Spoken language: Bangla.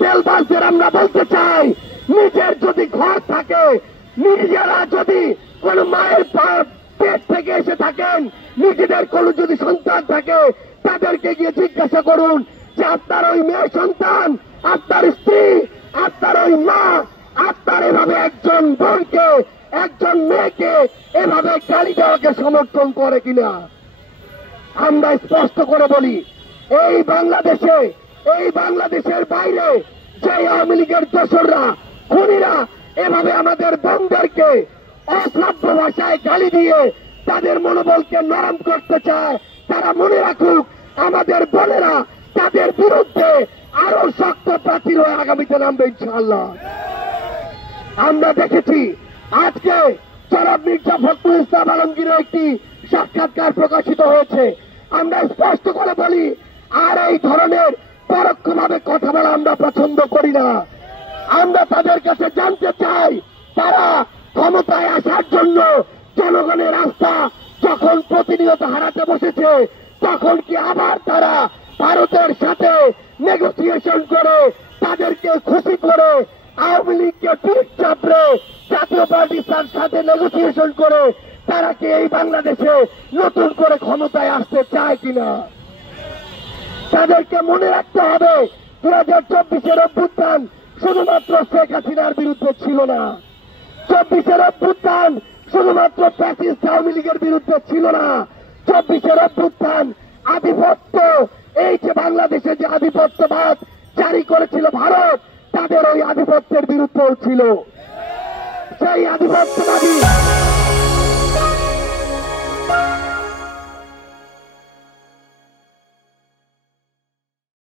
তেলবাজদের আমরা বলতে চাই, নিজের যদি ঘর থাকে, নিজেরা যদি কোন মায়ের পেট থেকে এসে থাকেন, নিজেদের কোন যদি সন্তান থাকে, তাদেরকে গিয়ে জিজ্ঞাসা করুন যে আপনার ওই মেয়ে সন্তান, আপনার স্ত্রী, আপনার ওই মা, আপনার এভাবে একজন বোনকে, একজন মেয়েকে এভাবে গালি দেওয়াকে সমর্থন করে কিনা। আমরা স্পষ্ট করে বলি, এই বাংলাদেশের বাইরে যে আওয়ামী লীগের দোসররা, খুনিরা এভাবে আমাদের বোনদেরকে অশ্রাব্য ভাষায় গালি দিয়ে তাদের মনোবলকে নরম করতে চায়, তারা মনে রাখুক আমাদের বোনেরা তাদের বিরুদ্ধে আরো শক্ত প্রাচীর হয়ে আগামীতে নামবে ইনশাআল্লাহ। আমরা দেখেছি আজকে জনাব মির্জা ফখরুল ইসলাম আলমগীরের একটি সাক্ষাৎকার প্রকাশিত হয়েছে। আমরা স্পষ্ট করে বলি, আর এই ধরনের পরোক্ষভাবে কথা বলা আমরা পছন্দ করি না। আমরা তাদের কাছে জানতে চাই, তারা ক্ষমতায় আসার জন্য জনগণের আস্থা যখন প্রতিনিয়ত হারাতে বসেছে, তখন কি আবার তারা ভারতের সাথে নেগোসিয়েশন করে, তাদেরকে খুশি করে, আওয়ামী লীগকে পিঠ চাপড়ে জাতীয় পার্টির সাথে নেগোসিয়েশন করে তারা কি এই বাংলাদেশে নতুন করে ক্ষমতায় আসতে চায় কিনা? তাদেরকে মনে রাখতে হবে 2024-এর অভ্যুত্থান শুধুমাত্র শেখ হাসিনার বিরুদ্ধে ছিল না, 24-এর অভ্যুত্থান শুধুমাত্র ফ্যাসিস্ট আওয়ামী লীগের বিরুদ্ধে ছিল না, 24-এর অভ্যুত্থান আধিপত্য, এই যে বাংলাদেশে যে আধিপত্যবাদ জারি করেছিল ভারত, তাদের ওই আধিপত্যের বিরুদ্ধেও ছিল। সেই আধিপত্যবাদী